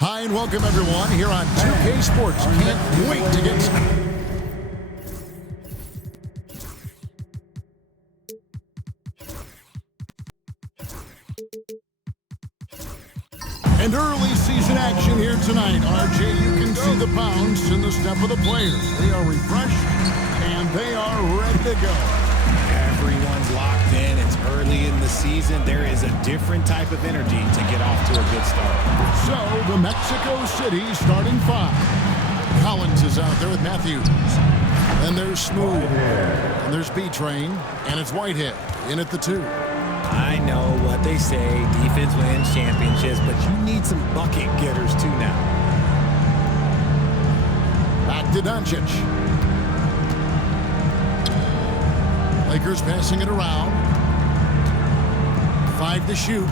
Hi and welcome everyone here on 2K Sports. Can't wait to get started. And early season action here tonight. RJ, you can see the bounce in the step of the players. They are refreshed and they are ready to go. Everyone's locked in. It's early in the season. There is a different type of energy to get off to a good start. So the Mexico City starting five. Collins is out there with Matthews. Then there's Smooth. And there's B-Train. And it's Whitehead in at the 2. I know what they say, defense wins championships, but you need some bucket getters too now. Back to Doncic. Lakers passing it around. 5 to shoot.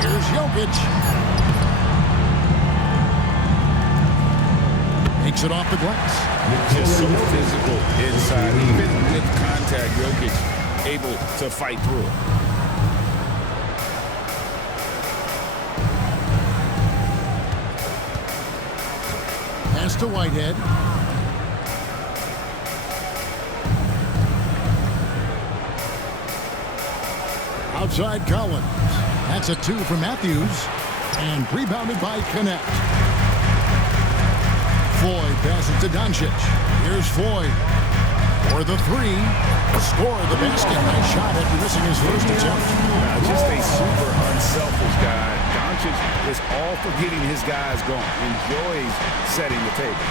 Here's Jokic. Makes it off the glass. Just so physical inside. Even with contact, Jokic able to fight through it. Pass to Whitehead. Outside Collins. That's a 2 for Matthews. And rebounded by Connect. Floyd passes to Doncic. Here's Floyd. For the 3. Score the basket. Nice shot after missing his first attempt. Just a super unselfish guy. Doncic is all for getting his guys going. Enjoys setting the table.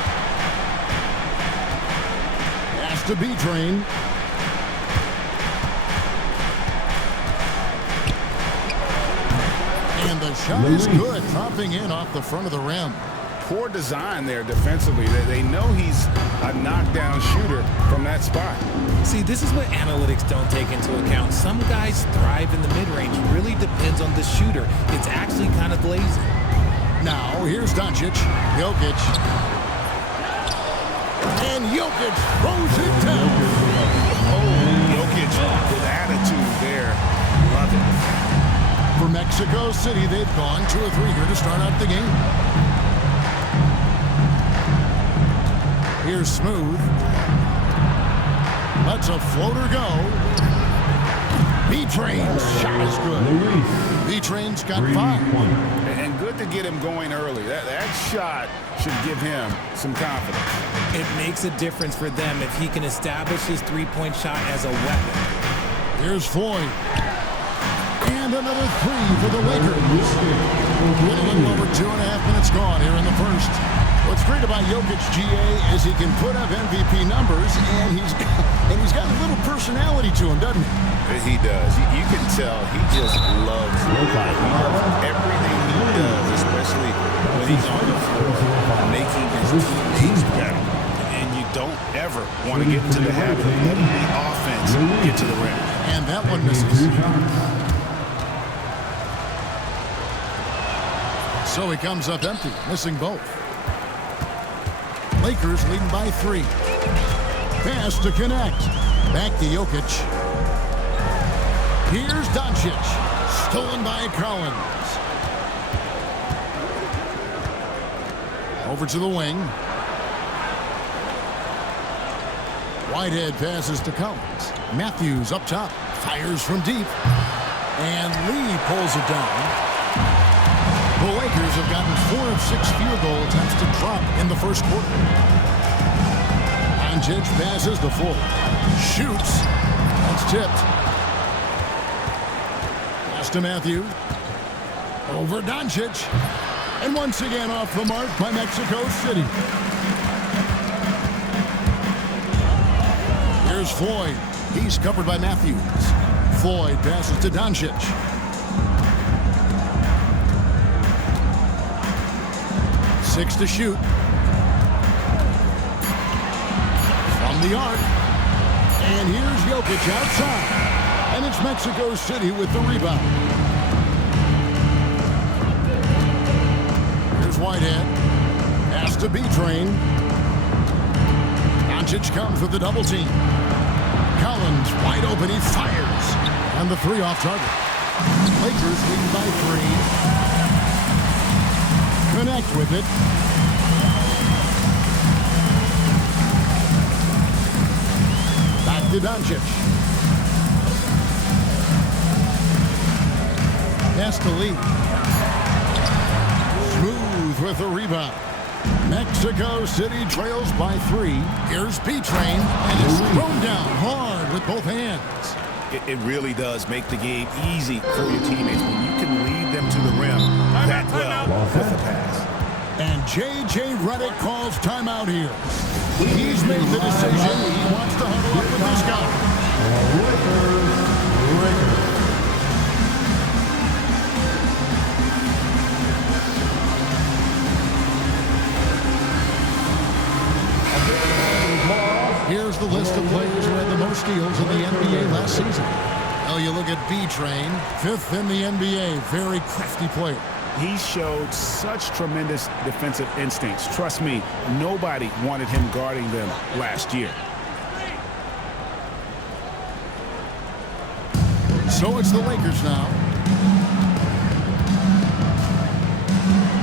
Pass to B-Train. And the shot is good, dropping in off the front of the rim. Poor design there defensively. They know he's a knockdown shooter from that spot. See, this is what analytics don't take into account. Some guys thrive in the mid-range. It really depends on the shooter. It's actually kind of lazy. Now, here's Doncic. Jokic. And Jokic throws it down. Oh, Jokic with attitude there. Love it. For Mexico City, they've gone 2 or 3 here to start out the game. Here's Smooth. Lets a floater go. B-Train's shot is good. B-Train's got 5. And good to get him going early. That shot should give him some confidence. It makes a difference for them if he can establish his three-point shot as a weapon. Here's Floyd. And another 3 for the Lakers. With a little over 2.5 minutes gone here in the first. What's great about Jokic, GA, is he can put up MVP numbers, and he's got a little personality to him, doesn't he? He does. You can tell he just loves life. He loves everything he does, especially when he's on the floor, making his teammates better. And you don't ever want to get into the habit of letting the offense get to the rim. And that one misses. So he comes up empty, missing both. Lakers leading by 3. Pass to Connect. Back to Jokic. Here's Doncic. Stolen by Collins. Over to the wing. Whitehead passes to Collins. Matthews up top. Fires from deep. And Lee pulls it down. The Lakers have gotten 4 of 6 field goal attempts to drop in the first quarter. Doncic passes to Floyd. Shoots. That's tipped. Pass to Matthew. Over Doncic. And once again off the mark by Mexico City. Here's Floyd. He's covered by Matthews. Floyd passes to Doncic. 6 to shoot. From the arc. And here's Jokic outside. And it's Mexico City with the rebound. Here's Whitehead. Pass to B-Train. Doncic comes with the double team. Collins wide open. He fires. And the 3 off target. Lakers leading by 3. connect with it. Back to Doncic. Pass to Lee. Smooth with the rebound. Mexico City trails by 3. Here's B-Train, and it's thrown down hard with both hands. It really does make the game easy for your teammates when you can lead them to the rim that well with the pass. And J.J. Redick calls timeout here. He's made the decision. He wants to huddle up with this guy. Here's the list of players who had the most steals in the NBA last season. Oh, you look at B-Train, 5th in the NBA. Very crafty player. He showed such tremendous defensive instincts. Trust me, nobody wanted him guarding them last year. So it's the Lakers now.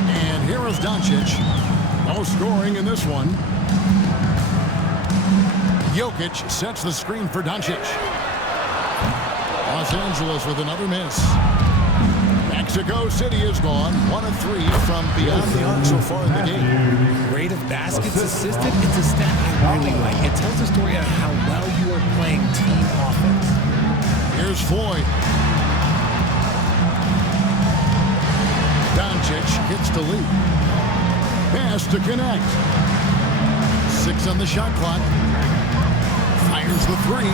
And here is Doncic. No scoring in this one. Jokic sets the screen for Doncic. Los Angeles with another miss. Mexico City is gone. 1 of 3 from beyond the arc so far in the game. Rate of baskets assisted, it's a stat I really like. It tells a story of how well you are playing team offense. Here's Floyd. Doncic gets to lead. Pass to connect. 6 on the shot clock. Fires the 3.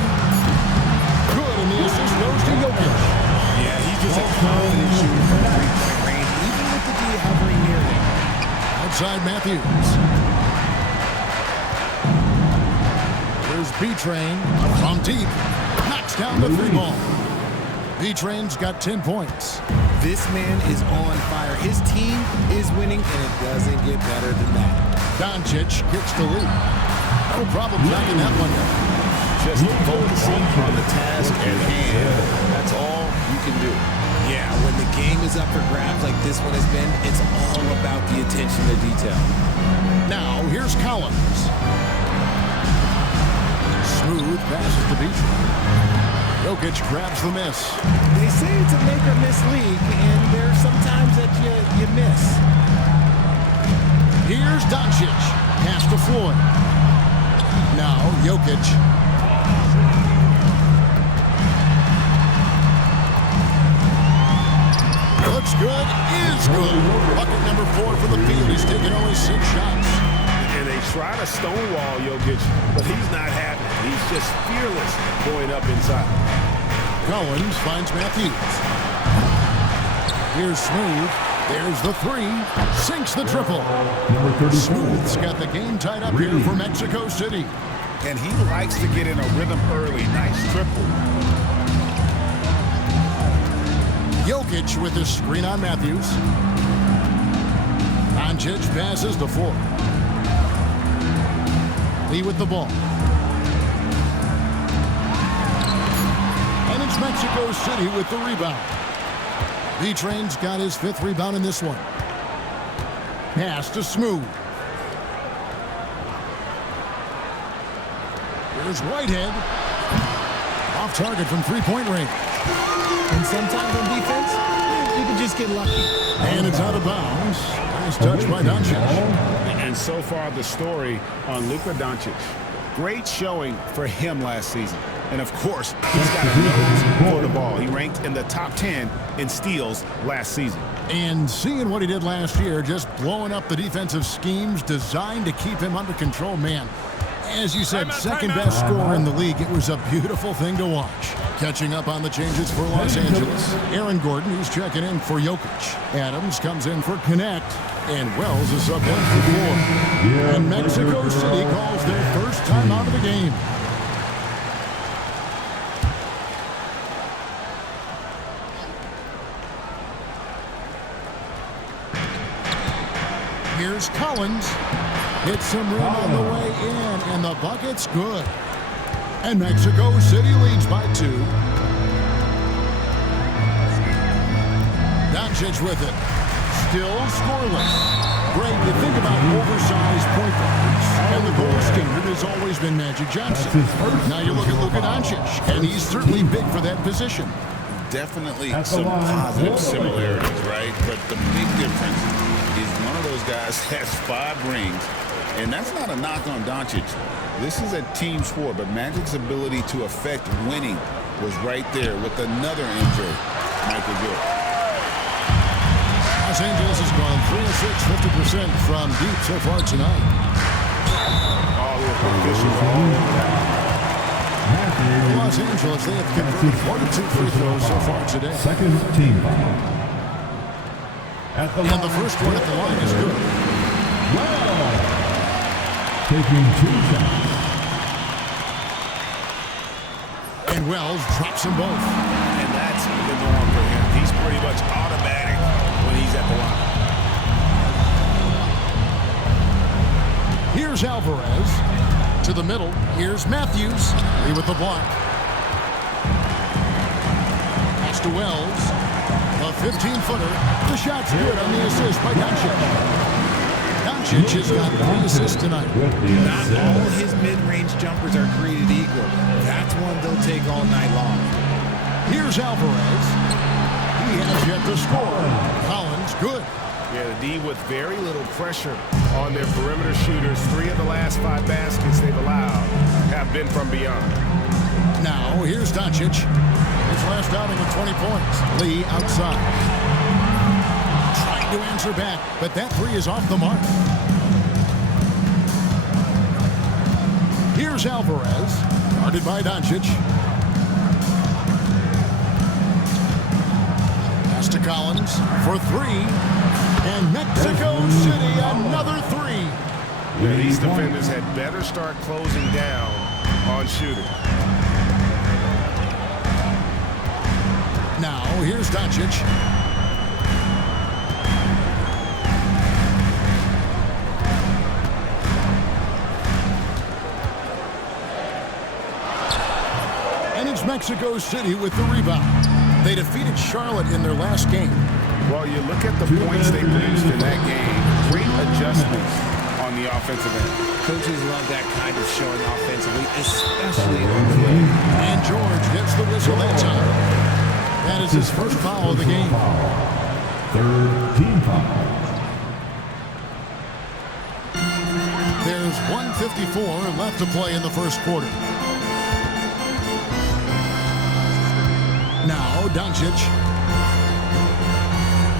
Good, and the assist goes to Jokic. Yeah, he's just a confident shooter from 3-point range, even with the D hovering near him. Outside Matthews. Here's B-Train from deep. Knocks down the 3 ball. B-Train's got 10 points. This man is on fire. His team is winning, and it doesn't get better than that. Doncic gets the lead. No problem knocking that one down. Just focusing on the task at hand. That's all you can do. Yeah, when the game is up for grabs like this one has been, it's all about the attention to detail. Now, here's Collins. Smooth passes to beat. Jokic grabs the miss. They say it's a make or miss league, and there's sometimes that you miss. Here's Doncic. Pass to Floyd. Now, Jokic. Looks good, is good. Bucket number 4 for the field. He's taken only 6 shots. And they try to stonewall Jokic, but he's not having it. He's just fearless going up inside. Collins finds Matthews. Here's Smooth. There's the 3. Sinks the triple. Smooth's got the game tied up here for Mexico City. And he likes to get in a rhythm early. Nice triple. Jokic with his screen on Matthews. Doncic passes to Ford. Lee with the ball. And it's Mexico City with the rebound. B-Train's got his 5th rebound in this one. Pass to Smooth. Here's Whitehead. Off target from 3-point range. And sometimes on defense, you can just get lucky. And it's out of bounds. Nice touch by Doncic. And so far, the story on Luka Doncic. Great showing for him last season. And of course, he's got a nose for the ball. He ranked in the top 10 in steals last season. And seeing what he did last year, just blowing up the defensive schemes designed to keep him under control, man. As you said, second best scorer in the league. It was a beautiful thing to watch. Catching up on the changes for Los Angeles. Aaron Gordon, who's checking in for Jokic. Adams comes in for Connect. And Wells is up in for Ford. And Mexico City calls their first time out of the game. Here's Collins. Hits some room on the way in, and the bucket's good. And Mexico City leads by 2. Doncic with it. Still scoreless. Greg, you think about oversized point guards, and the gold standard has always been Magic Johnson. Now you look at Luka Doncic, and he's certainly big for that position. Definitely some positive similarities, right? But the big difference is one of those guys has 5 rings, and that's not a knock on Doncic. This is a team sport, but Magic's ability to affect winning was right there with another MJ, Michael Jordan. Los Angeles has gone 3 of 6, 50% from deep so far tonight. All the officials are Los Angeles, they have converted 42 free throws so far today. Second team foul. And the first one at the line is good. Well, taking 2 shots. And Wells drops them both. And that's the norm for him. He's pretty much automatic when he's at the line. Here's Alvarez. To the middle. Here's Matthews. Lee with the block. Pass to Wells. A 15-footer. The shot's good on the assist by Doncic. Doncic has got 3 assists tonight. Not all his mid-range jumpers are created equal. That's one they'll take all night long. Here's Alvarez. He has yet to score. Collins, good. Yeah, the D with very little pressure on their perimeter shooters. 3 of the last 5 baskets they've allowed have been from beyond. Now, here's Doncic. His last outing with 20 points. Lee outside. Trying to answer back, but that 3 is off the mark. Here's Alvarez. Guarded by Doncic. Pass to Collins for 3. And Mexico City, another 3. Yeah, these defenders had better start closing down on shooting. Now, here's Doncic. And it's Mexico City with the rebound. They defeated Charlotte in their last game. Well, you look at the points they produced in that game. Great adjustments on the offensive end. Coaches love that kind of showing offensively, especially on the road. And George gets the whistle that time. That is his first foul of the game. Third team foul. There's 1:54 left to play in the first quarter. Now, Doncic.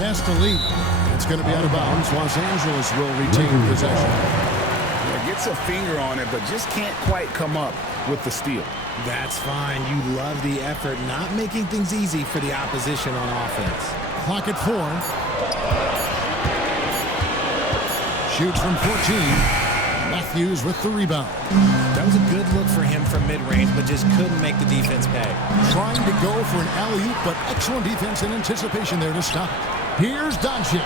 Pass to Lee. It's going to be out of bounds. Los Angeles will retain possession. Yeah, gets a finger on it, but just can't quite come up with the steal. That's fine. You love the effort, not making things easy for the opposition on offense. Clock at 4. Shoots from 14. Matthews with the rebound. That was a good look for him from mid-range, but just couldn't make the defense pay. Trying to go for an alley-oop, but excellent defense and anticipation there to stop it. Here's Doncic.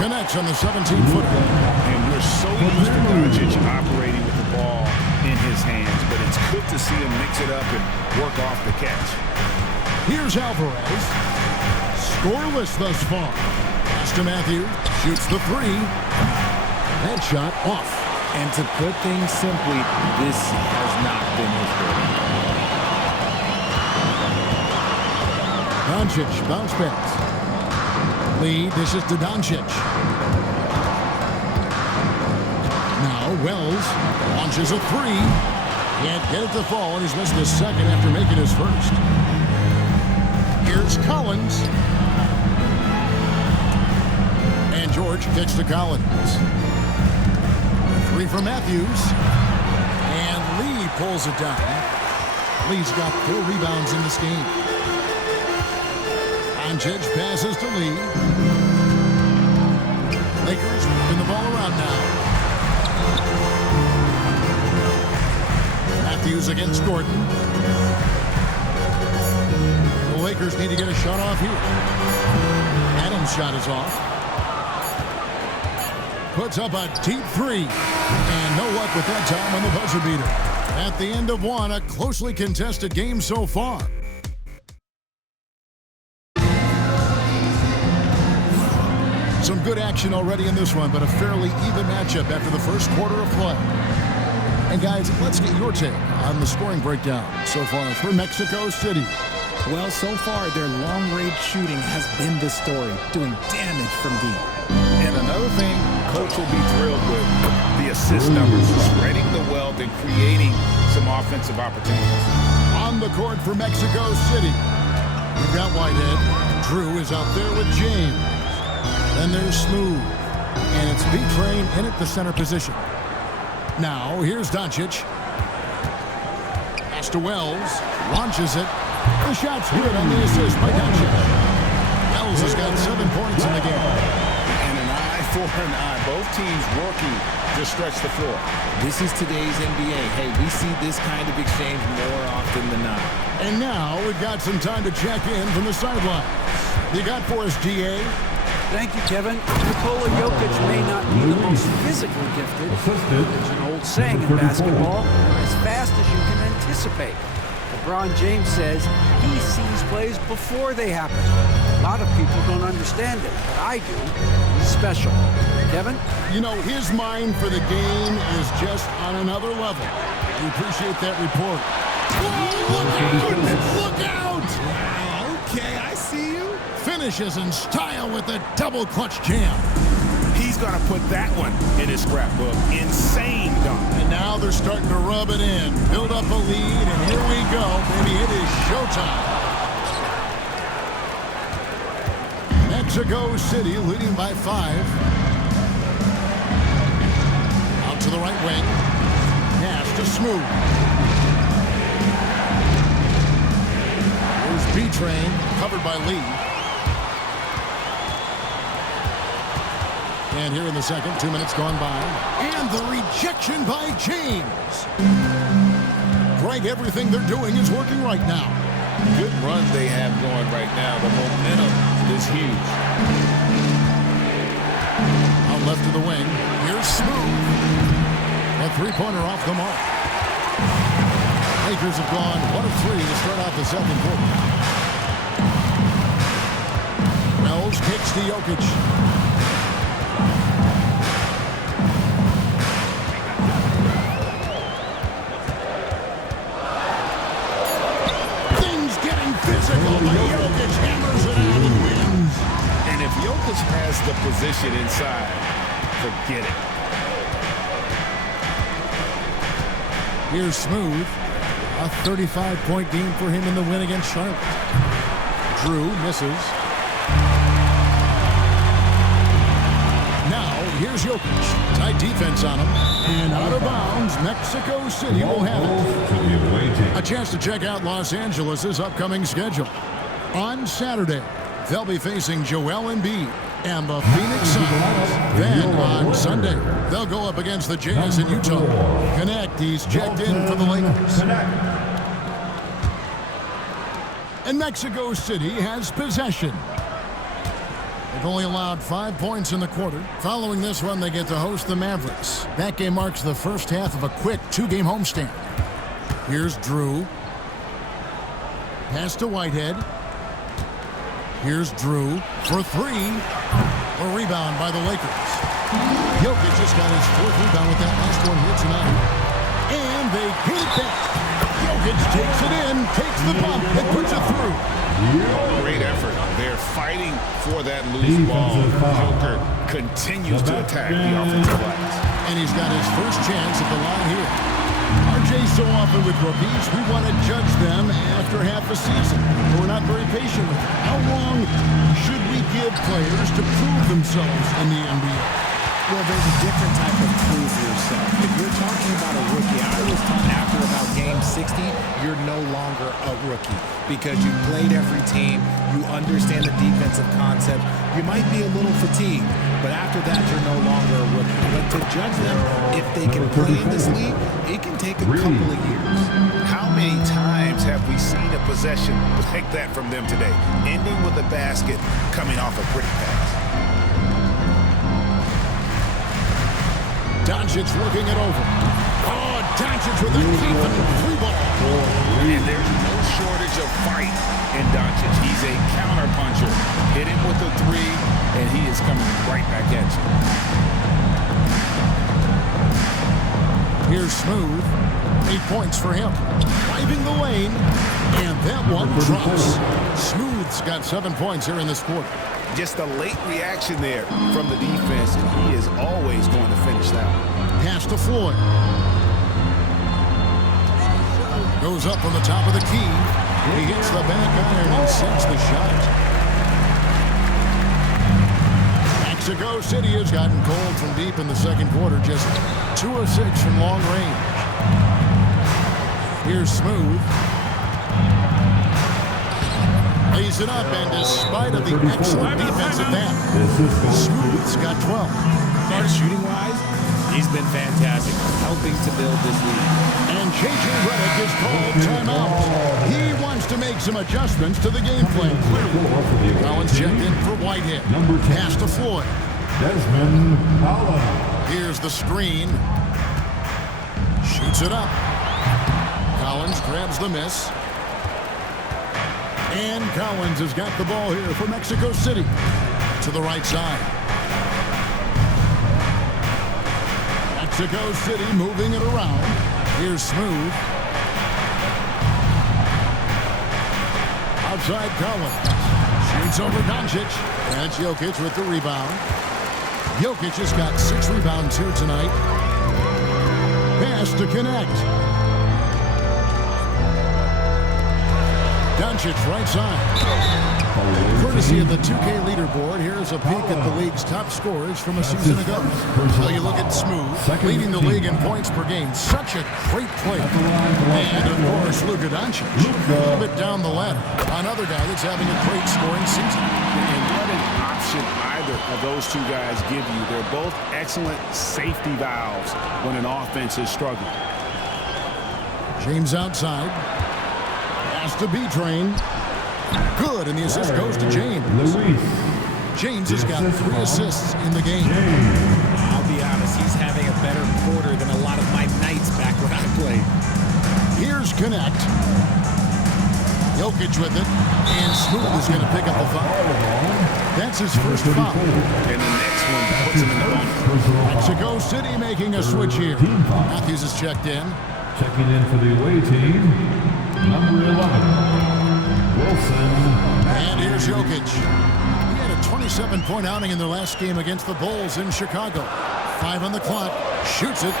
Connects on the 17-footer. And we're so used to Doncic operating with the ball in his hands, but it's good to see him mix it up and work off the catch. Here's Alvarez. Scoreless thus far. Pass to Matthews. Shoots the 3. That shot off. And to put things simply, this has not been his Doncic bounce pass. Lee dishes to Doncic. Now Wells launches a 3. Can't get it to fall, and he's missed his second after making his first. Here's Collins. And George kicks to Collins. 3 from Matthews. And Lee pulls it down. Lee's got 4 rebounds in this game. Doncic passes to Lee. Lakers moving the ball around now. Matthews against Gordon. The Lakers need to get a shot off here. Adams' shot is off. Puts up a deep 3. And no luck with that time on the buzzer beater. At the end of one, a closely contested game so far. Some good action already in this one, but a fairly even matchup after the first quarter of play. And guys, let's get your take on the scoring breakdown so far for Mexico City. Well, so far, their long-range shooting has been the story, doing damage from deep. And another thing Coach will be thrilled with, the assist numbers, spreading the wealth and creating some offensive opportunities. On the court for Mexico City, we've got Whitehead. Drew is out there with James. Then there's Smooth. And it's B-Train in at the center position. Now, here's Doncic. Pass to Wells. Launches it. The shot's good on the assist by Doncic. Wells has got 7 points in the game. And an eye for an eye. Both teams working to stretch the floor. This is today's NBA. Hey, we see this kind of exchange more often than not. And now we've got some time to check in from the sideline. You got for us, GA? Thank you, Kevin. Nikola Jokic may not be the most physically gifted. There's an old saying in basketball, as fast as you can anticipate. LeBron James says he sees plays before they happen. A lot of people don't understand it, but I do. He's special. Kevin? You know, his mind for the game is just on another level. We appreciate that report. Whoa, look out! Wow, okay, I see you. Finishes in style with a double clutch jam. He's going to put that one in his scrapbook. Insane dunk. And now they're starting to rub it in. Build up a lead, and here we go. Baby, it is showtime. Mexico City leading by 5. Out to the right wing. Pass to Smooth. Here's B-Train, covered by Lee. And here in the second, 2 minutes gone by. And the rejection by James. Greg, everything they're doing is working right now. Good run they have going right now. The momentum is huge. Out left of the wing. Here's Smooth. A three-pointer off the mark. Lakers have gone 1 of 3 to start out the second quarter. Wells kicks to Jokic. Jokic hammers it out and wins. And if Jokic has the position inside, forget it. Here's Smooth. A 35-point game for him in the win against Charlotte. Drew misses. Now, here's Jokic. Tight defense on him. And out of bounds, Mexico City will have it. A chance to check out Los Angeles' upcoming schedule. On Saturday, they'll be facing Joel Embiid and the Phoenix Suns. Then on Sunday, they'll go up against the Jazz in Utah. Connect, he's checked in for the Lakers. And Mexico City has possession. They've only allowed 5 points in the quarter. Following this run, they get to host the Mavericks. That game marks the first half of a quick 2-game homestand. Here's Drew. Pass to Whitehead. Here's Drew for 3. A rebound by the Lakers. Jokic just got his 4th rebound with that last one here tonight. And they get it back. Jokic takes it in, takes the bump, and puts it through. Great effort. They're fighting for that loose ball. Joker continues to attack the offensive glass. And he's got his first chance at the line here. RJ, so often with rookies, we want to judge them after half a season. But we're not very patient with them. How long should we give players to prove themselves in the NBA? Well, there's a different type of prove yourself. If you're talking about a rookie, I was taught after about game 60, you're no longer a rookie because you played every team, you understand the defensive concept, you might be a little fatigued, but after that, you're no longer a rookie. But to judge them, if they can play in this league, it can take a couple of years. How many times have we seen a possession like that from them today, ending with a basket coming off a pretty pass? Doncic working it over. Oh, Doncic with a confident 3-ball. And there's no shortage of fight in Doncic. He's a counterpuncher. Hit him with a 3, and he is is coming right back at you. Here's Smooth. 8 points for him. Driving the lane. And that one drops. Smooth's got 7 points here in this quarter. Just a late reaction there from the defense, and he is always going to finish that one. Pass to Floyd. Goes up on the top of the key. He hits the back iron and sinks the shot. Mexico City has gotten cold from deep in the second quarter. Just 2 of 6 from long range. Here's Smooth. Lays it up, and despite of the excellent defense at that, Smooth's got 12. And shooting-wise, he's been fantastic, helping to build this lead. And J.J. Redick is called timeout. He wants to make some adjustments to the game plan. Collins checked in for Whitehead. Pass to Floyd. Desmond Collins. Here's the screen. Shoots it up. Collins grabs the miss. And Collins has got the ball here for Mexico City. To the right side. Mexico City moving it around. Here's Smooth. Outside Collins. Shoots over Doncic. That's Jokic with the rebound. Jokic has got 6 rebounds here tonight. Pass to connect. Doncic right side. Courtesy of the 2K leaderboard, here's a peek at the league's top scorers from a season ago. So you look at Smooth, leading the league in points per game. Such a great player. And, of course, Luka Doncic. A little bit down the ladder. Another guy that's having a great scoring season. And what an option either of those two guys give you. They're both excellent safety valves when an offense is struggling. James outside. Pass to B-Train. Good, and the assist goes to James. James has got 3 assists in the game. I'll be honest, he's having a better quarter than a lot of my nights back when I played. Here's Connect. Jokic with it, and Smooth is going to pick up the foul. That's his first foul. And the next one puts him in the bonus. Mexico City making a switch here. Matthews is checked in. Checking in for the away team, number 11. Wilson. And here's Jokic. He had a 27-point outing in their last game against the Bulls in Chicago. 5 on the clock. Shoots it.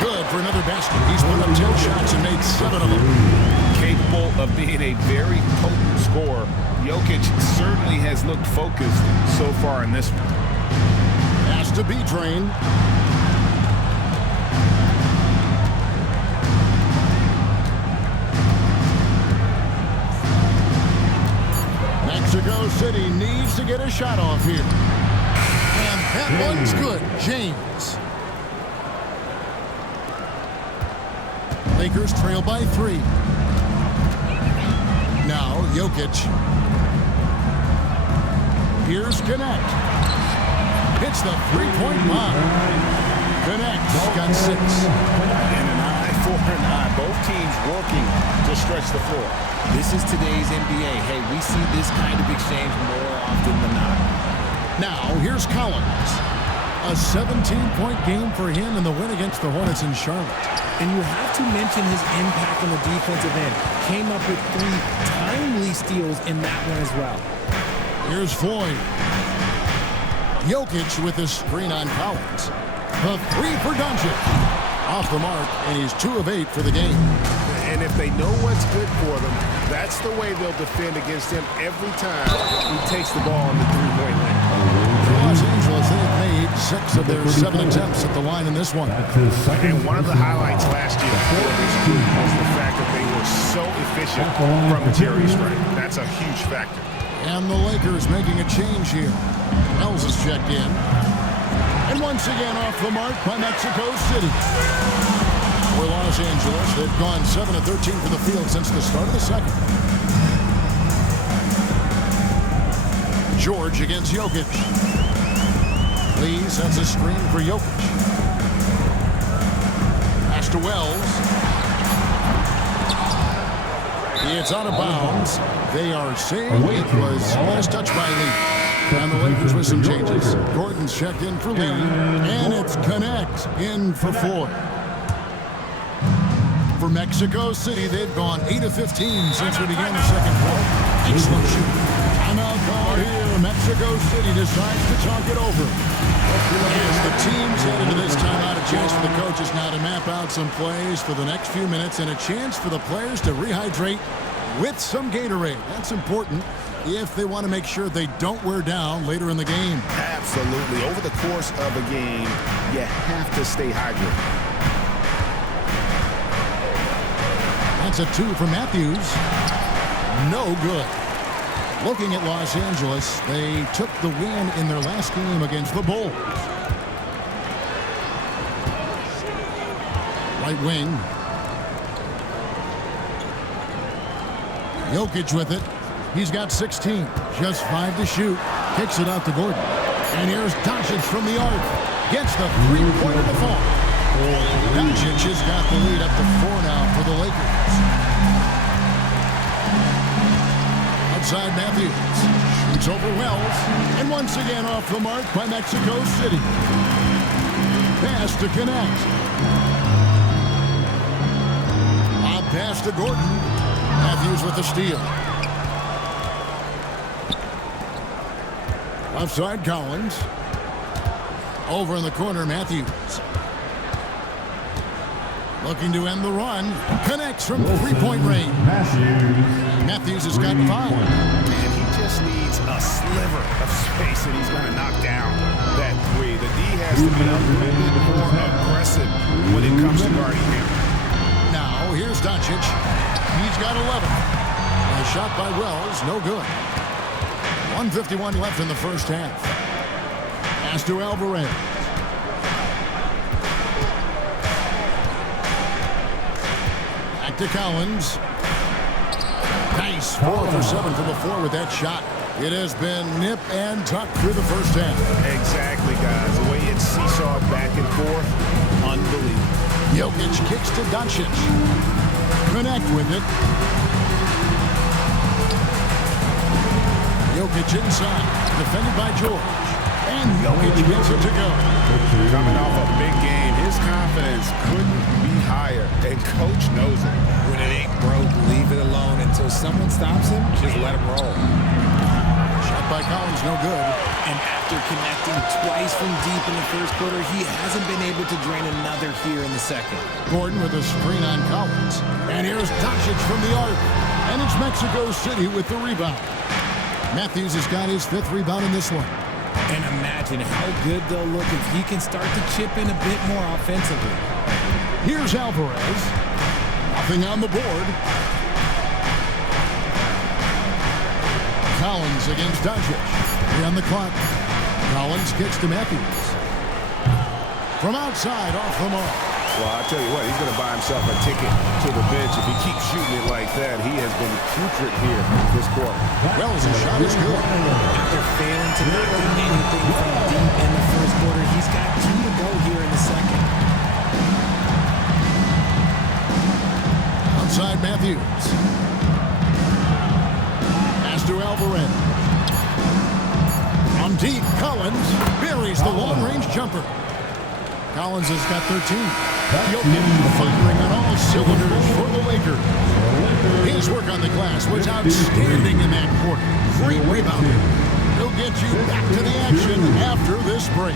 Good for another basket. He's put up 10 shots and made 7 of them. Capable of being a very potent scorer, Jokic certainly has looked focused so far in this one. Pass to B-Train. Mexico City needs to get a shot off here. And that one's good. James. Lakers trail by 3. Now Jokic. Here's Connect. Hits the 3-point bomb. Connect's got 6. And an eye for an eye. Both teams working to stretch the floor. This is today's NBA. Hey, we see this kind of exchange more often than not. Now, here's Collins. A 17-point game for him in the win against the Hornets in Charlotte. And you have to mention his impact on the defensive end. Came up with 3 timely steals in that one as well. Here's Floyd. Jokic with the screen on Collins. The 3 for Doncic. Off the mark, and he's 2 of 8 for the game. And if they know what's good for them, that's the way they'll defend against him every time he takes the ball in the 3-point line. For Los Angeles, they've made 6 of their 7 attempts at the line in this one. And one of the highlights last year for this group was the fact that they were so efficient from the charity stripe. That's a huge factor. And the Lakers making a change here. Wells is checked in. And once again off the mark by Mexico City. For Los Angeles, they've gone 7 of 13 for the field since the start of the second. George against Jokic. Lee sets a screen for Jokic. Pass to Wells. It's out of bounds. They are saying it was last touch by Lee. And the Lakers with some changes. Gordon's checked in for Lee. And it's Connect in for Floyd. For Mexico City, they've gone 8 of 15 since we began the second quarter. Excellent shooting. Timeout call here. Mexico City decides to talk it over. As the teams head into this timeout, a chance for the coaches now to map out some plays for the next few minutes and a chance for the players to rehydrate with some Gatorade. That's important if they want to make sure they don't wear down later in the game. Absolutely. Over the course of a game, you have to stay hydrated. That's a 2 for Matthews. No good. Looking at Los Angeles, they took the win in their last game against the Bulls. Right wing. Jokic with it. He's got 16. Just 5 to shoot. Kicks it out to Gordon. And here's Doncic from the arc. Gets the three-pointer to fall. Doncic has got the lead up to 4 now for the Lakers. Outside Matthews. Shoots over Wells. And once again off the mark by Mexico City. Pass to Connect. Lob pass to Gordon. Matthews with the steal. Offside Collins. Over in the corner, Matthews. Looking to end the run. Connects from three-point range. Matthews has got 5. And he just needs a sliver of space that he's going to knock down that 3. The D has to be a little bit more aggressive when it comes to guarding him. Now, here's Doncic. He's got 11. A shot by Wells, no good. 1:51 left in the first half. Pass to Alvarez. Back to Collins. Nice. 4 for 7 from the floor with that shot. It has been nip and tuck through the first half. Exactly, guys. The way it's seesawed back and forth, unbelievable. Jokic kicks to Doncic. Connect with it. Jokic inside, defended by George. And Jokic gets it to go. Coming off a big game, his confidence couldn't be higher, and Coach knows it. When it ain't broke, leave it alone until someone stops him. Just let him roll. Shot by Collins, no good. And after connecting twice from deep in the first quarter, he hasn't been able to drain another here in the second. Gordon with a screen on Collins. And here's Doncic from the arc. And it's Mexico City with the rebound. Matthews has got his 5th rebound in this one. And imagine how good they'll look if he can start to chip in a bit more offensively. Here's Alvarez. Nothing on the board. Collins against Doncic. 3 on the clock. Collins kicks to Matthews. From outside, off the mark. Well, I'll tell you what, he's going to buy himself a ticket to the bench. If he keeps shooting it like that, he has been putrid here this quarter. Wells' shot is good. After failing to knock in anything from deep in the first quarter, he's got 2 to go here in the second. Outside Matthews. Pass to Alvarez. From deep, Collins buries the long-range jumper. Collins has got 13. Jokic firing on all cylinders for the Lakers. His work on the glass was outstanding in that quarter. Great rebounding. He'll get you back to the action after this break.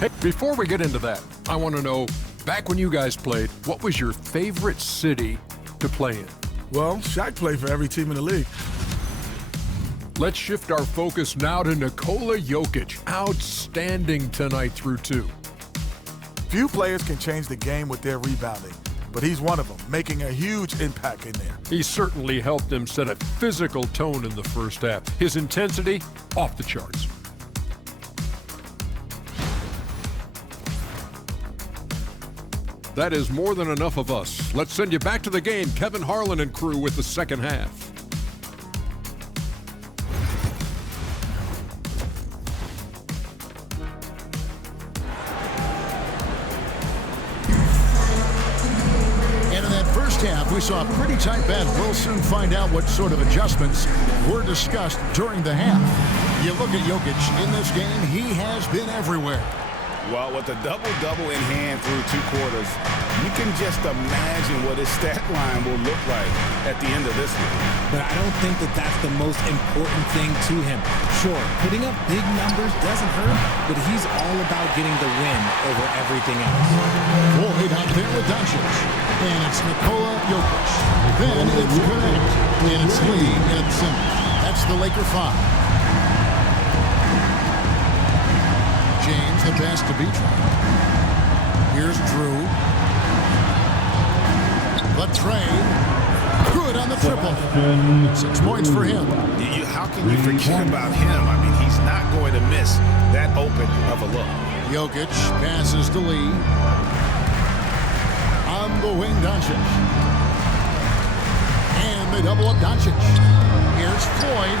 Hey, before we get into that, I want to know, back when you guys played, what was your favorite city to play in? Well, Shaq played for every team in the league. Let's shift our focus now to Nikola Jokic. Outstanding tonight through 2. Few players can change the game with their rebounding, but he's one of them, making a huge impact in there. He certainly helped them set a physical tone in the first half. His intensity, off the charts. That is more than enough of us. Let's send you back to the game. Kevin Harlan and crew with the second half. half, we saw a pretty tight battle. We'll soon find out what sort of adjustments were discussed during the half. You look at Jokic in this game, he has been everywhere. Well, with a double-double in hand through 2 quarters, you can just imagine what his stat line will look like at the end of this one. But I don't think that that's the most important thing to him. Sure, putting up big numbers doesn't hurt, but he's all about getting the win over everything else. Boyd out there with Doncic. And it's Nikola Jokic. Then it's Connect. And it's Lee and it's Simmons. That's the Laker 5. James, the best to beat. Here's Drew. The trade. Good on the triple. 6 points for him. How can you forget about him? I mean, he's not going to miss that open of a look. Jokic passes to Lee. On the wing, Doncic. And they double up Doncic. Here's Floyd.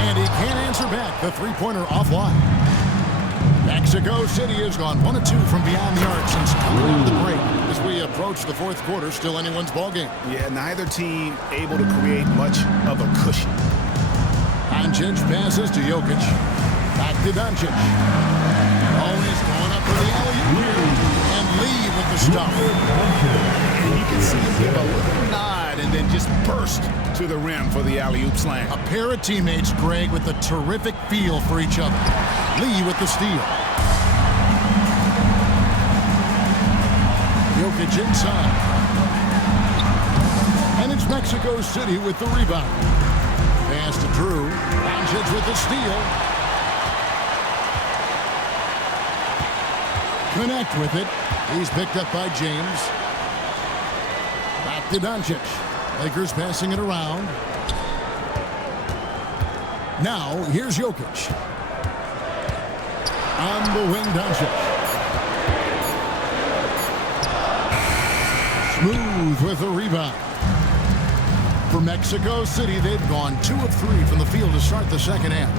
And he can't answer back. The three-pointer offline. Mexico City has gone 1 of 2 from beyond the arc since coming out of the break. As we approach the 4th quarter, still anyone's ballgame. Yeah, neither team able to create much of a cushion. Doncic passes to Jokic. Back to Doncic. Always going up for the alley-oop here. And Lee with the stop. And you can see him give a little nod and then just burst to the rim for the alley-oop slam. A pair of teammates, Greg, with a terrific feel for each other. Lee with the steal. Jokic inside. And it's Mexico City with the rebound. Pass to Drew. Doncic with the steal. Connect with it. He's picked up by James. Back to Doncic. Lakers passing it around. Now, here's Jokic. On the wing, Doncic. Smooth with the rebound. For Mexico City, they've gone 2 of 3 from the field to start the second half.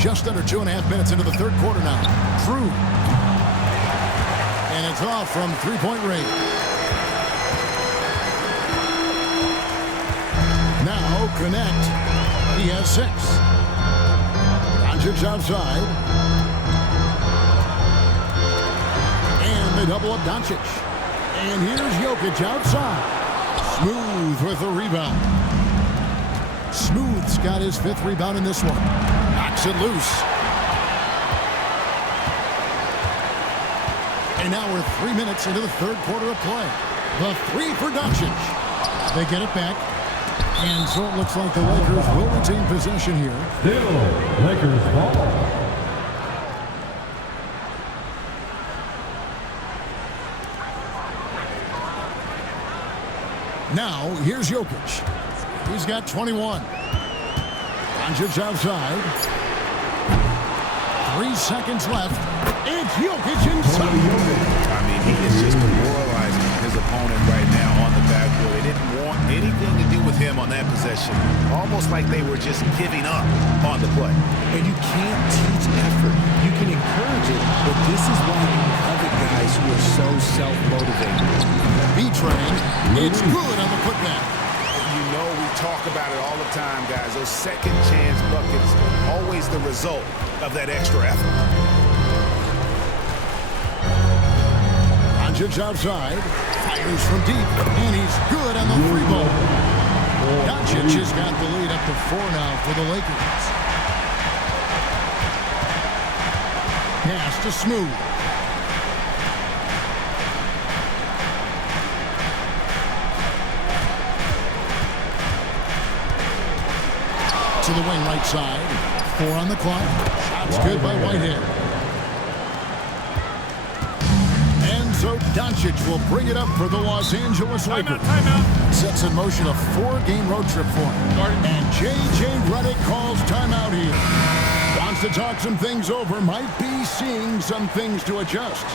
Just under 2.5 minutes into the 3rd quarter now. Drew. And it's off from 3-point range. Now Connect. He has 6. Doncic outside. And they double up Doncic. And here's Jokic outside. Smooth with the rebound. Smooth's got his 5th rebound in this one. Knocks it loose. And now we're 3 minutes into the 3rd quarter of play. The 3 for Doncic. They get it back. And so it looks like the Lakers will retain possession here. Still, Lakers ball. Now, here's Jokic. He's got 21. Doncic outside. 3 seconds left. It's Jokic inside. I mean, he is just demoralizing his opponent right now on the backboard. They didn't want anything to do with him on that possession. Almost like they were just giving up on the play. And you can't teach effort. You can encourage it, but this is why you have the guys who are so self-motivated. B-Train. It's good on the putback. You know we talk about it all the time, guys. Those second chance buckets, always the result of that extra effort. Doncic outside. Fires from deep. And he's good on the 3-ball. Doncic has got the lead up to 4 now for the Lakers. Pass to Smooth. To the wing right side. 4 on the clock. Shots good by Whitehead. And so Doncic will bring it up for the Los Angeles Lakers. Timeout. Sets in motion a 4-game road trip for him. And J.J. Redick calls timeout here. Wants to talk some things over. Might be seeing some things to adjust.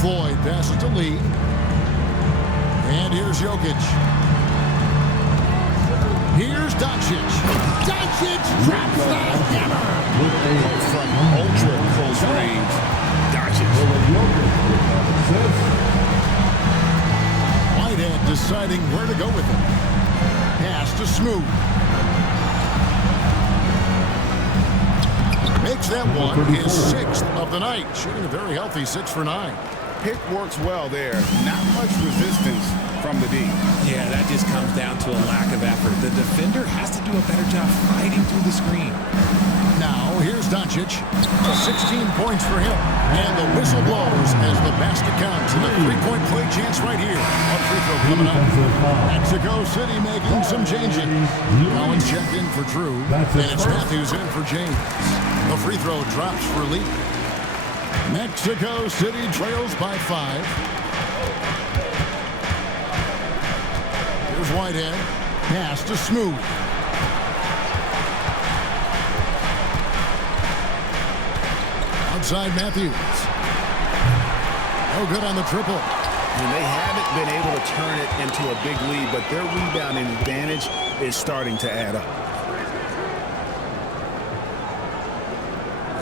Floyd passes to Lee. And here's Jokic. Here's Doncic. Doncic drops the hammer. From ultra close range, Doncic. Whitehead deciding where to go with it. Pass to Smooth. Makes that one his 6th of the night. Shooting a very healthy 6 for 9. Pick works well there. Not much resistance from the D. Yeah, that just comes down to a lack of effort. The defender has to do a better job fighting through the screen. Now, here's Doncic. 16 points for him. And the whistle blows as the basket counts. And a three-point play chance right here. One free throw coming up. Mexico City making some changes. Collins checked in for Drew. And it's Matthews in for James. The free throw drops for Lee. Mexico City trails by 5. Here's Whitehead. Pass to Smooth. Outside Matthews. No good on the triple. And they haven't been able to turn it into a big lead, but their rebounding advantage is starting to add up.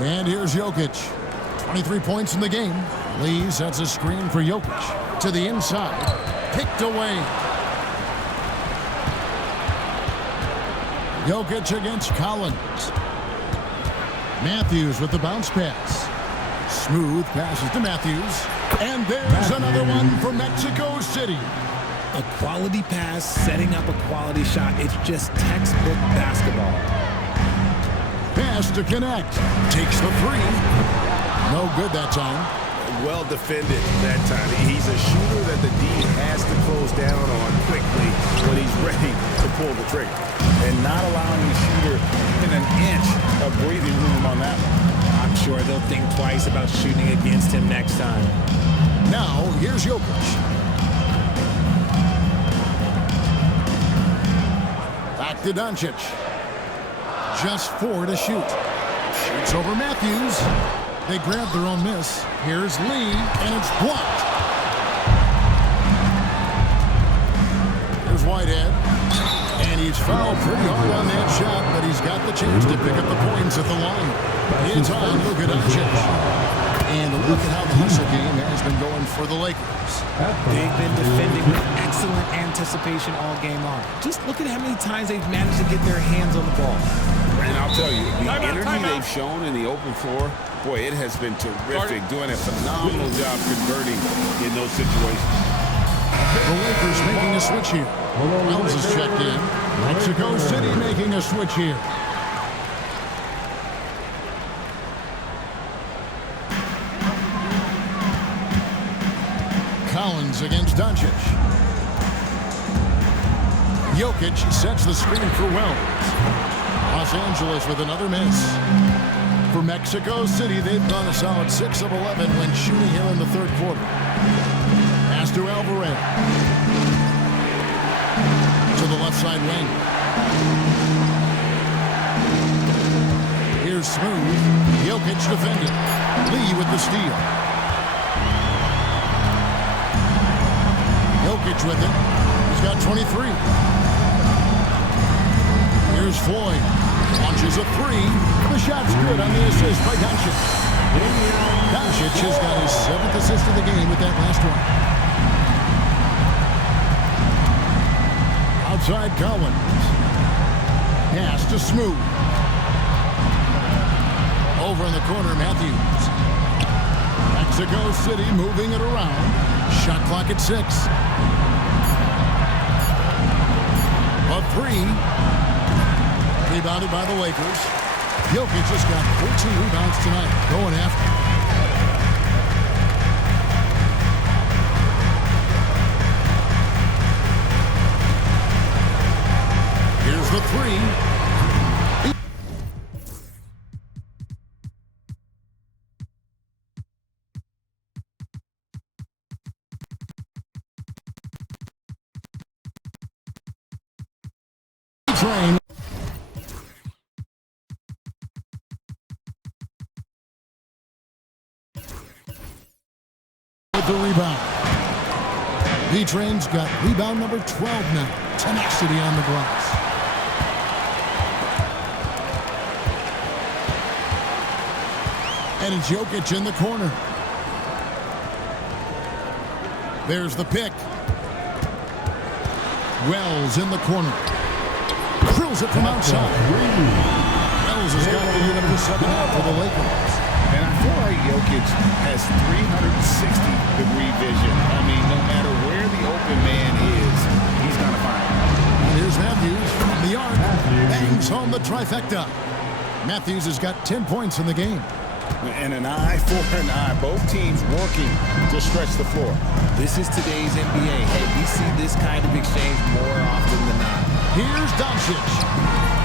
And here's Jokic. 23 points in the game. Lee sets a screen for Jokic. To the inside. Picked away. Jokic against Collins. Matthews with the bounce pass. Smooth passes to Matthews. And there's another one for Mexico City. A quality pass, setting up a quality shot. It's just textbook basketball. Pass to connect. Takes the 3. No good that time. Well defended that time. He's a shooter that the D has to close down on quickly when he's ready to pull the trigger. And not allowing the shooter in an inch of breathing room on that one. I'm sure they'll think twice about shooting against him next time. Now, here's Jokic. Back to Doncic. Just 4 to shoot. Shoots over Matthews. They grab their own miss. Here's Lee, and it's blocked. Here's Whitehead. And he's fouled pretty hard on that shot, but he's got the chance to pick up the points at the line. It's on Luka Doncic. And look at how the hustle game has been going for the Lakers. They've been defending with excellent anticipation all game long. Just look at how many times they've managed to get their hands on the ball. And I'll tell you, the energy they've shown in the open floor, boy, it has been terrific. Doing a phenomenal job converting in those situations. The Lakers making a switch here. Wells is checked in. Mexico City making a switch here. Collins against Doncic. Jokic sets the screen for Wells. Los Angeles with another miss. For Mexico City, they've gone a solid 6 of 11 when shooting here in the third quarter. Pass to Alvarez. To the left side wing. Here's Smooth. Jokic defending. Lee with the steal. Jokic with it. He's got 23. Here's Floyd. Launches a 3. The shot's good on the assist by Doncic. Doncic has got his 7th assist of the game with that last one. Outside Collins. Pass to Smooth. Over in the corner, Matthews. Mexico City moving it around. Shot clock at 6. A 3. Rebounded by the Lakers. Jokic just got 14 rebounds tonight. Going after. Here's the 3. Train. With the rebound. B-Train's got rebound number 12 now. Tenacity on the glass. And it's Jokic in the corner. There's the pick. Wells in the corner. Drills it from outside. Wells has got the lead up to 7 out for the Lakers. And I feel like Jokic has 360-degree vision. I mean, no matter where the open man is, he's going to find him. Here's Matthews from the arc. Bangs home the trifecta. Matthews has got 10 points in the game. And an eye for an eye. Both teams working to stretch the floor. This is today's NBA. Hey, we see this kind of exchange more often than not. Here's Doncic.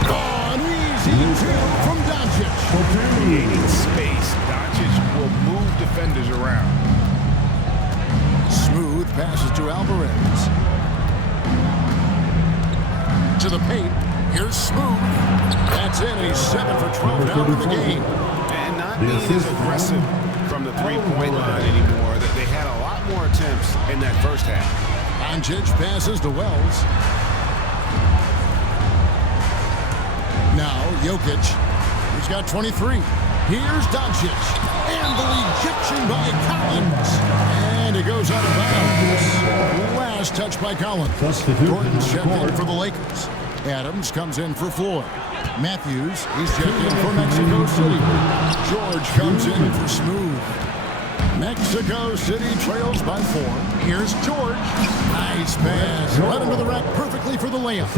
Oh, an easy two from Doncic. Creating space. Doncic will move defenders around. Smooth passes to Alvarez. To the paint. Here's Smooth. That's in. He's 7 for 12 now in the game. And not being as aggressive from the three-point line anymore. They had a lot more attempts in that first half. Doncic passes to Wells. Now Jokic. He's got 23. Here's Doncic. And the rejection by Collins. And it goes out of bounds. Last touch by Collins. Gordon's checked in for the Lakers. Adams comes in for Floyd. Matthews, he's checked in for Mexico City. George comes in for Smooth. Mexico City trails by 4. Here's George. Nice pass. Right into the rack perfectly for the layup.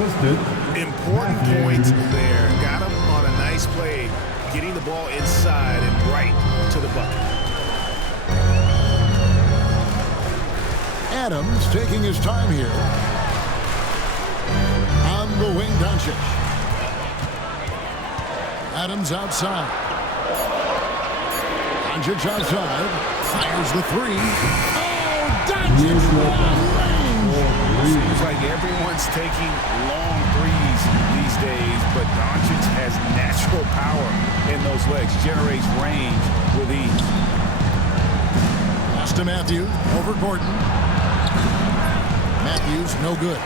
Important points there. Got him on a nice play, getting the ball inside and right to the bucket. Adams taking his time here. On the wing, Doncic. Adams outside. Doncic outside. Fires the 3. Oh, Doncic long range. Seems like everyone's taking long threes these days, but Doncic has natural power in those legs. Generates range with ease. Pass to Matthews. Over Gordon. Matthews, no good.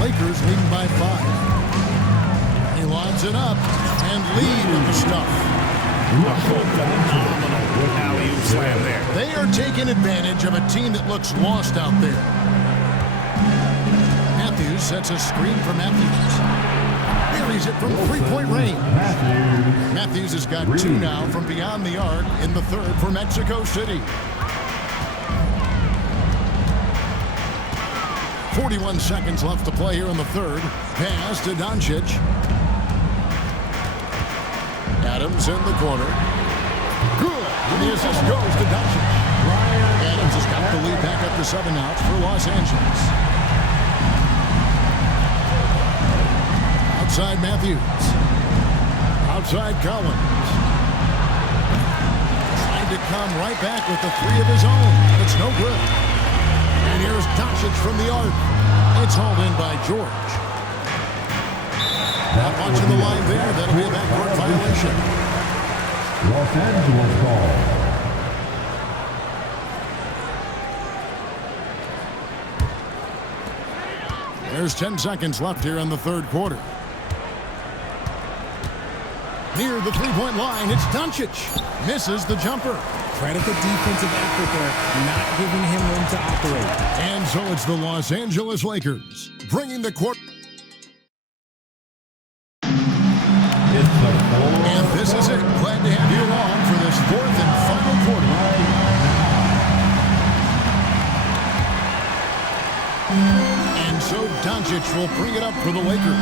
Lakers leading by 5. He lines it up and lead with the stuff. Phenomenal alley-oop slam there. They are taking advantage of a team that looks lost out there. Matthews sets a screen for Matthews. Buries it from three-point range. Matthews has got 2 now from beyond the arc in the third for Mexico City. 41 seconds left to play here in the third. Pass to Doncic. Adams in the corner. Good. And the assist goes to Doncic. Adams has got the lead back up to 7 outs for Los Angeles. Outside Matthews. Outside Collins. Trying to come right back with the 3 of his own. And it's no good. And here's Doncic from the arc. It's hauled in by George. Not watching the line there. That'll be a backcourt violation. Los Angeles ball. There's 10 seconds left here in the third quarter. Near the three-point line, it's Doncic. Misses the jumper. Credit the defensive effort there, not giving him room to operate. And so it's the Los Angeles Lakers bringing the court. And this is it. Glad to have you along for this fourth and final quarter. And so Doncic will bring it up for the Lakers.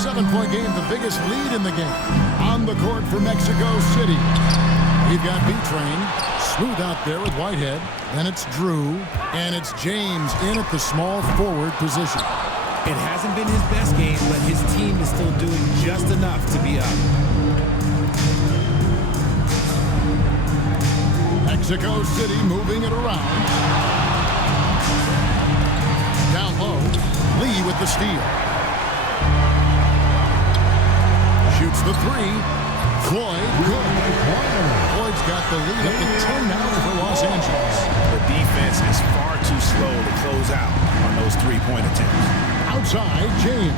7-point game, the biggest lead in the game. On the court for Mexico City. We've got B-Train, Smooth out there with Whitehead. Then it's Drew, and it's James in at the small forward position. It hasn't been his best game, but his team is still doing just enough to be up. Mexico City moving it around. Down low, Lee with the steal. Shoots the 3. Floyd, good. Floyd's got the lead up to 10 now for Los Angeles. The defense is far too slow to close out on those three-point attempts. Outside, James.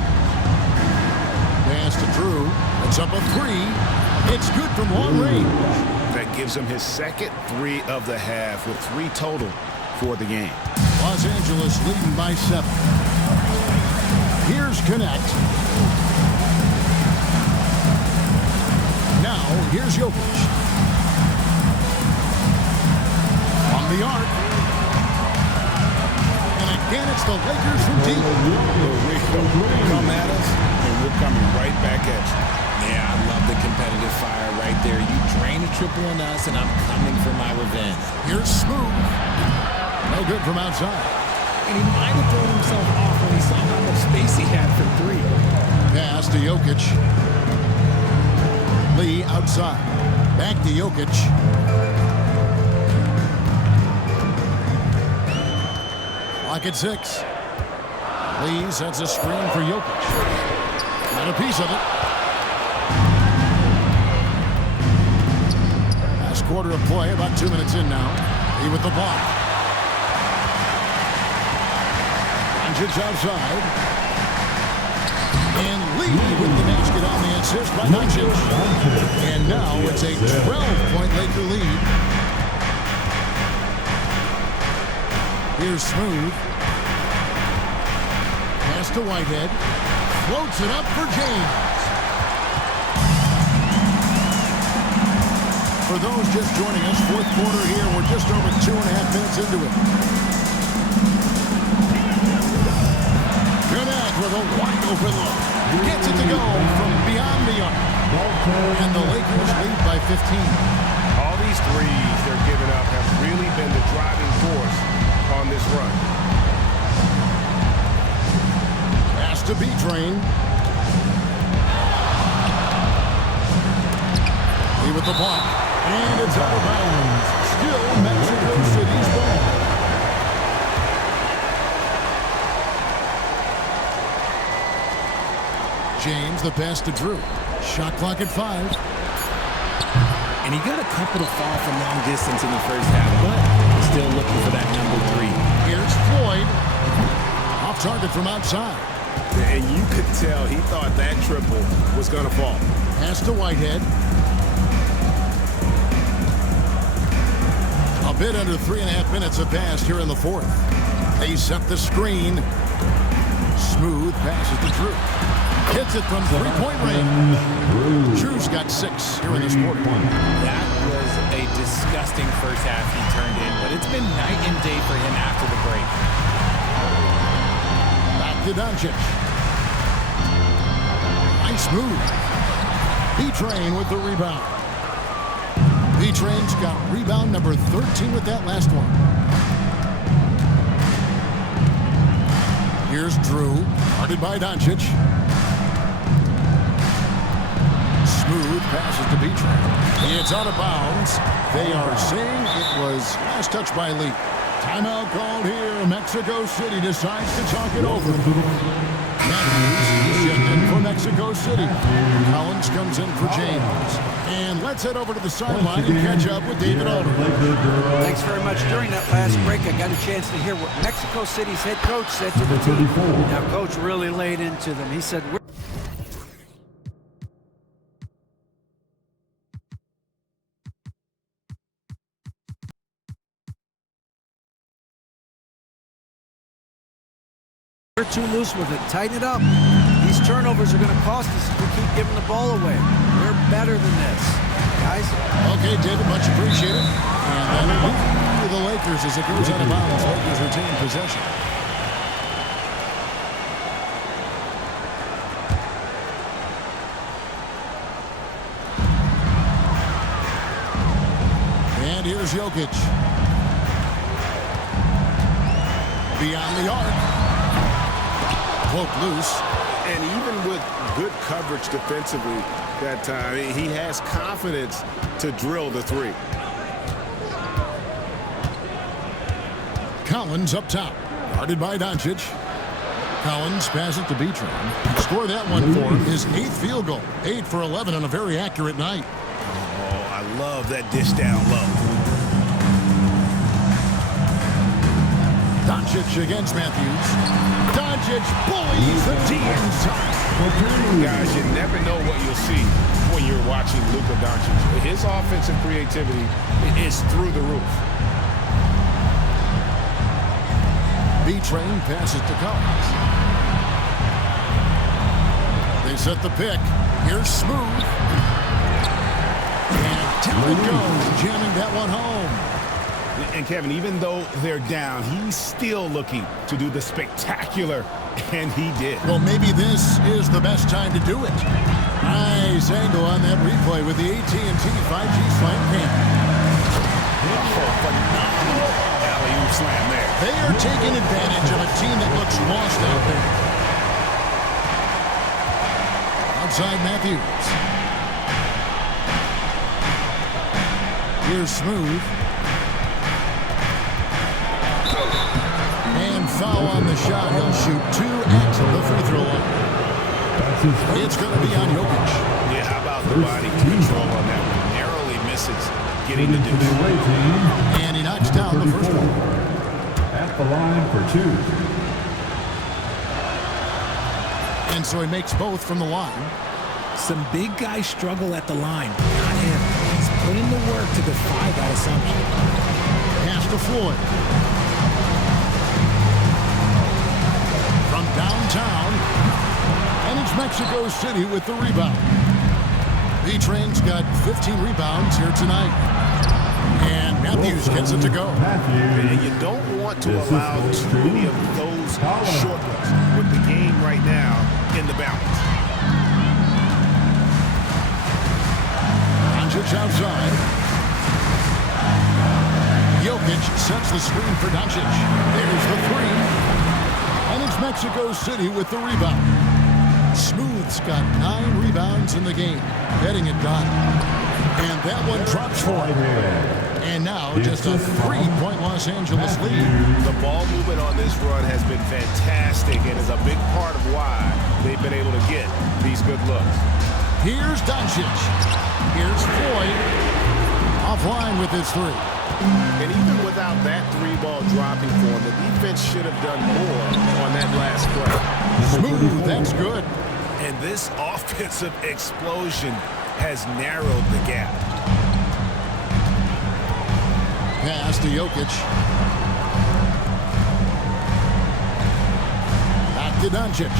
Pass to Drew. It's up a 3. It's good from long range. That gives him his second 3 of the half with 3 total for the game. Los Angeles leading by 7. Here's Connect. Now, here's Jokic. On the arc. And again, it's the Lakers from deep. Come at us, and we're coming right back at you. Yeah, I love the competitive fire right there. You drain a triple on us, and I'm coming for my revenge. Here's Smooth. No good from outside. And he might have thrown himself off when he saw how much space he had for 3. Pass to Jokic. Lee outside. Back to Jokic. Clock at 6. Lee sets a screen for Jokic. Got a piece of it. Last quarter of play, about 2 minutes in now. Lee with the block. Doncic outside. And Lee with the basket on the assist by Doncic. And now it's a 12-point Laker lead. Here's Smooth. Pass to Whitehead. Floats it up for James. For those just joining us, fourth quarter here. We're just over 2.5 minutes into it. Connect with a wide open look. Gets it to go from beyond the arc. And the Lakers lead by 15. All these threes they're giving up have really been the driving force on this run. Pass to B-Train. Lee with the block. And it's out of bounds. Still Mexico City's ball. James, the pass to Drew. Shot clock at 5. And he got a couple to fall from long distance in the first half, but still looking for that number 3. Here's Floyd. Off target from outside. And you could tell he thought that triple was going to fall. Pass to Whitehead. A bit under 3.5 minutes have passed here in the fourth. They set the screen. Smooth passes to Drew. Hits it from three-point range. Drew's got 6 here in this quarter. That was a disgusting first half he turned in, but it's been night and day for him after the break. Back to Doncic. Nice move. B-Train with the rebound. B-Train's got rebound number 13 with that last one. Here's Drew, guarded by Doncic. Smooth passes to B-Train. It's out of bounds. They are saying it was last touch by Lee. Timeout called here. Mexico City decides to talk it over. Matthews is in for Mexico City. Collins comes in for James. And let's head over to the sideline and catch up with David Aldridge. Thanks very much. During that last break, I got a chance to hear what Mexico City's head coach said to the team. Now, coach really laid into them. He said, we're too loose with it. Tighten it up. These turnovers are going to cost us if we keep giving the ball away. We're better than this, guys. Okay, David, much appreciated. And that'll be the Lakers as it goes out of bounds. Lakers retain possession. And here's Jokic. Beyond the arc. Poke loose. And even with good coverage defensively that time, he has confidence to drill the 3. Collins up top. Guarded by Doncic. Collins passes to B-Train. Score that one for him. His 8th field goal. 8 for 11 on a very accurate night. Oh, I love that dish down low. Doncic against Matthews. Doncic bullies the D inside. Guys, you never know what you'll see when you're watching Luka Doncic. His offensive creativity is through the roof. B-Train passes to Collins. They set the pick. Here's Smooth. And down it goes, jamming that one home. And Kevin, even though they're down, he's still looking to do the spectacular, and he did. Well, maybe this is the best time to do it. Nice angle on that replay with the AT&T 5G slam cam. Oh, phenomenal alley-oop slam there. They are taking advantage of a team that looks lost out there. Outside Matthews. Here's Smooth. And foul on the shot. He'll shoot 2 at the free throw line. It's going to be on Jokic. Yeah, how about the body control on that one? Narrowly misses getting the deuce. And he knocks down the first one. At the line for 2. And so he makes both from the line. Some big guys struggle at the line. Not him. He's put in the work to defy that assumption. Pass to Floyd. From downtown. And it's Mexico City with the rebound. B-Train's got 15 rebounds here tonight. And Matthews gets it to go. And you don't want to allow too many of those short ones with the game right now in the balance. Doncic outside. Jokic sets the screen for Doncic. There's the three. And it's Mexico City with the rebound. Smooth's got 9 rebounds in the game. Getting it done. And that one drops for him. And now just a 3-point Los Angeles lead. The ball movement on this run has been fantastic and is a big part of why they've been able to get these good looks. Here's Doncic. Here's Floyd. Offline with his 3. And even without that 3-ball dropping for him, the defense should have done more on that last play. Smooth, that's good. And this offensive explosion has narrowed the gap. Pass to Jokic. Back to Doncic.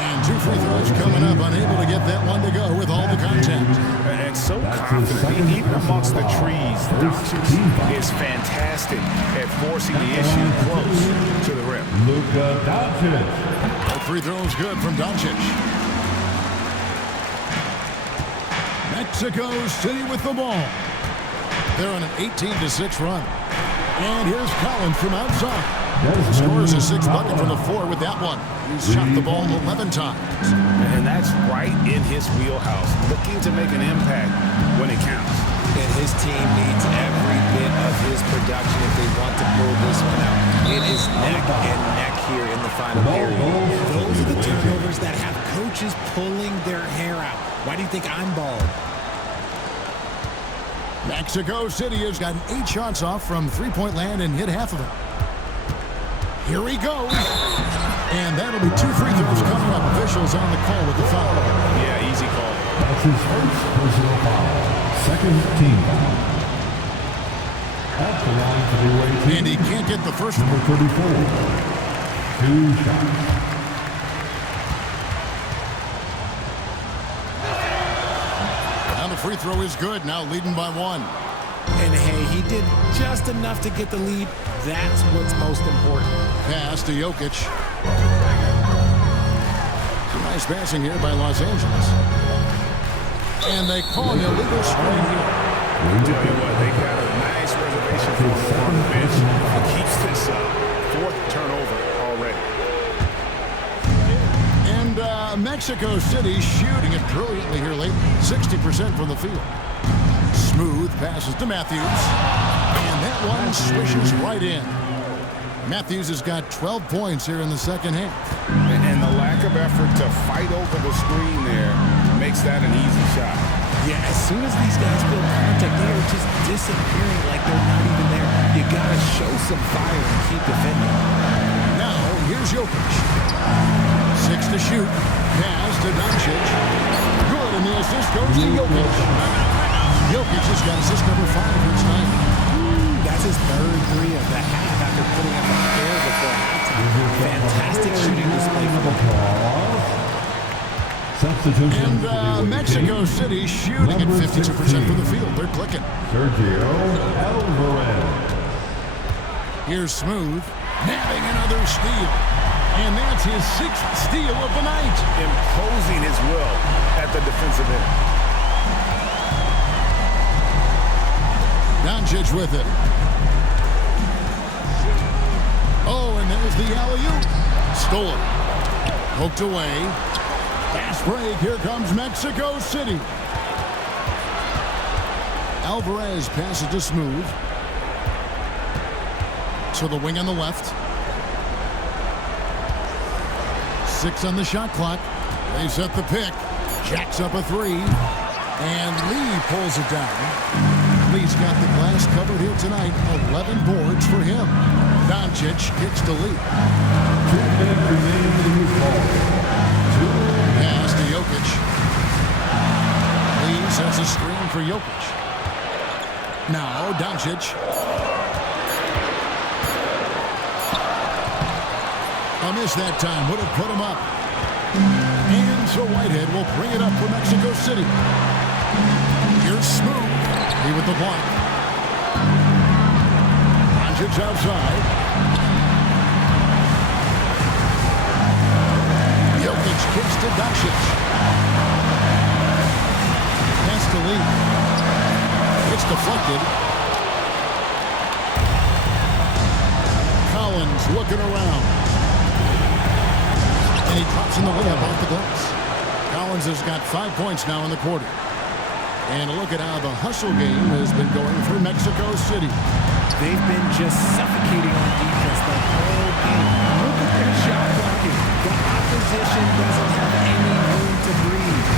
And 2 free throws coming up. Unable to get that one to go with all the contact. And so confident, even amongst the trees, Doncic is fantastic at forcing the issue close to the rim. Luka Doncic. That free throw is good from Doncic. Mexico City with the ball. They're on an 18-6 run. And here's Collins from outside. Scores a 6th bucket from the floor with that one. He's shot the ball 11 times. And that's right in his wheelhouse, looking to make an impact when it counts. And his team needs every bit of his production if they want to pull this one out. It is neck and neck here in the final period. Those are the turnovers that have coaches pulling their hair out. Why do you think I'm bald? Mexico City has gotten 8 shots off from 3-point land and hit half of them. Here he goes. And that'll be 2 free throws coming up. Officials on the call with the foul. Yeah, easy call. That's his first personal foul. Second team foul. At the line for the away team. And he can't get the first Number one. 34. 2 shots. Now the free throw is good. Now leading by 1. And hey, he did just enough to get the lead. That's what's most important. Pass to Jokic. Nice passing here by Los Angeles. And they call an illegal screen here. I'll tell you what, they got a nice reservation for him on the bench. He keeps this up. 4th turnover already. And Mexico City shooting it brilliantly here late. 60% from the field. Smooth passes to Matthews. And that one swishes right in. Matthews has got 12 points here in the second half. And the lack of effort to fight over the screen there makes that an easy shot. Yeah, as soon as these guys feel contact, they are just disappearing like they're not even there. You got to show some fire and keep defending. Now Here's Jokic. 6 to shoot. Pass to Doncic. Good, and the assist goes to Jokic. Jokic has got assist number 5 for tonight. That's his third three of the half after putting up a pair before halftime. Fantastic shooting display for the And Mexico City shooting at 52% from the field. They're clicking. Sergio Alvarez. Here's Smooth. Nabbing another steal. And that's his 6th steal of the night. Imposing his will at the defensive end. Doncic with it. Oh, and there's the alley-oop. Stolen. Poked away. Fast break. Here comes Mexico City. Alvarez passes to Smooth. To the wing on the left. 6 on the shot clock. They set the pick. Jacks up a 3. And Lee pulls it down. Lee's got the glass covered here tonight. 11 boards for him. Doncic kicks to Lee. 2 minutes remaining in the ball. Pass to Jokic. Lee sets a screen for Jokic. Now Doncic. A miss that time. Would have put him up. And so Whitehead will bring it up for Mexico City. Here's Smooth. He with the block. Doncic outside. Jokic kicks to Doncic. Pass to Lee. It's deflected. Collins looking around. And he drops in the layup off the glass. Collins has got 5 points now in the quarter. And look at how the hustle game has been going for Mexico City. They've been just suffocating on defense the whole game. Look at their shot blocking. The opposition doesn't have any room to breathe.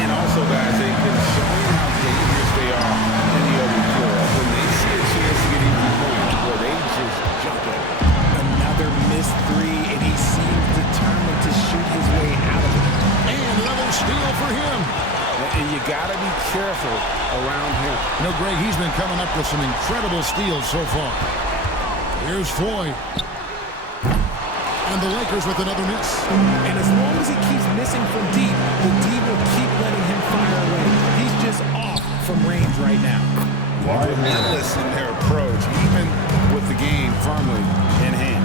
And also, guys, they've been showing how dangerous they are in the other floor. When they see a chance to get easy points, well, they just jump at it. Another missed 3, and he seems determined to shoot his way out of it. And another steal for him. And you got to be careful around him. You know, Greg, he's been coming up with some incredible steals so far. Here's Floyd. And the Lakers with another miss. And as long as he keeps missing from deep, the D will keep letting him fire away. He's just off from range right now. Relentless in their approach, even with the game firmly in hand.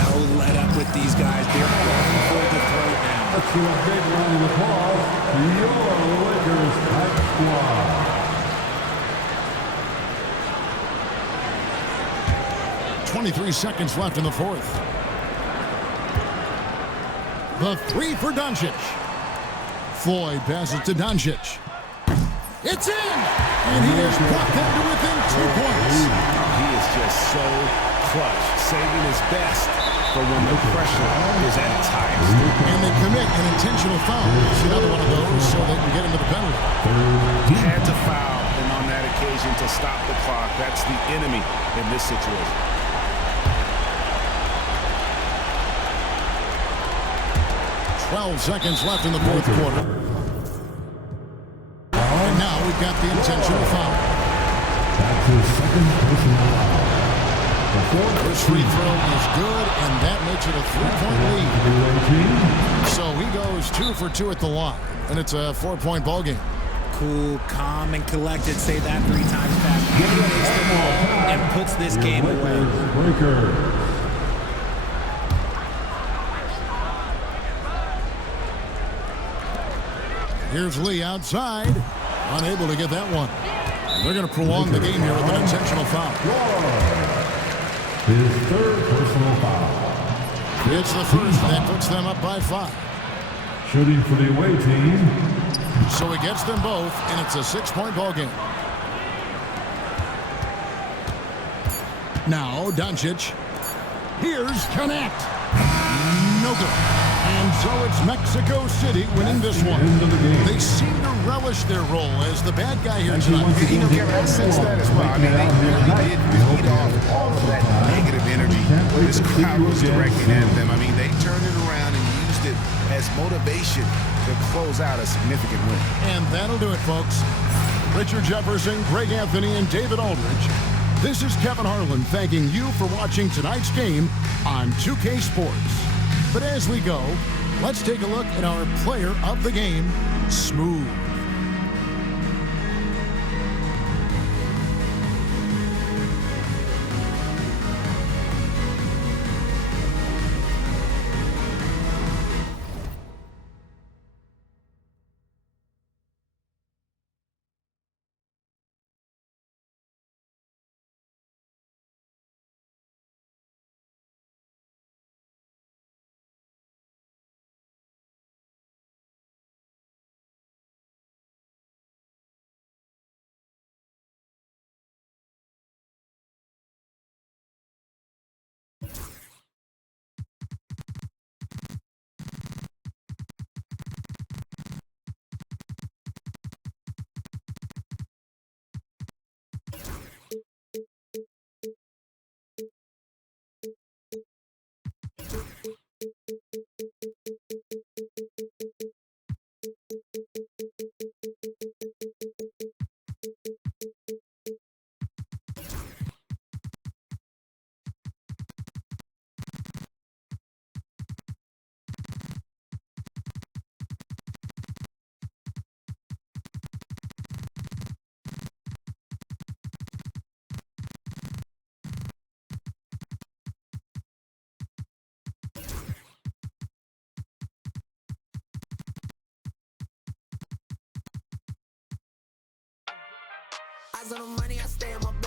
No let up with these guys. They're going for the throat now. Let's do a big round of applause to your Lakers Hype Squad. 23 seconds left in the fourth. The 3 for Doncic. Floyd passes to Doncic. It's in! And he has brought them to within 2 points. He is just so clutch, saving his best for when the pressure is at its highest. And they commit an intentional foul. It's another one of those so they can get into the penalty. He had to foul, and on that occasion to stop the clock. That's the enemy in this situation. .12 seconds left in the fourth quarter. And now we've got the intentional foul. That's his second personal foul. First free throw is good, and that makes it a 3-point lead. So he goes 2 for 2 at the line, and it's a 4-point ball game. Cool, calm, and collected. Say that 3 times fast. He takes the ball and puts this game away. Here's Lee outside. Unable to get that one. They're going to prolong the game here with an intentional foul. His third personal foul. It's the first. That puts them up by 5. Shooting for the away team. So he gets them both, and it's a 6-point ball game. Now Doncic. Here's Connect. No good. And so it's Mexico City winning this one. They seem to relish their role as the bad guy here tonight. You know, Kevin, I sense that as well. I mean, they really did feed off all of that negative energy this crowd was directing at them. I mean, they turned it around and used it as motivation to close out a significant win. And that'll do it, folks. Richard Jefferson, Greg Anthony, and David Aldridge. This is Kevin Harlan thanking you for watching tonight's game on 2K Sports. But as we go, let's take a look at our player of the game, Smooth. Eyes on the money, I stay in my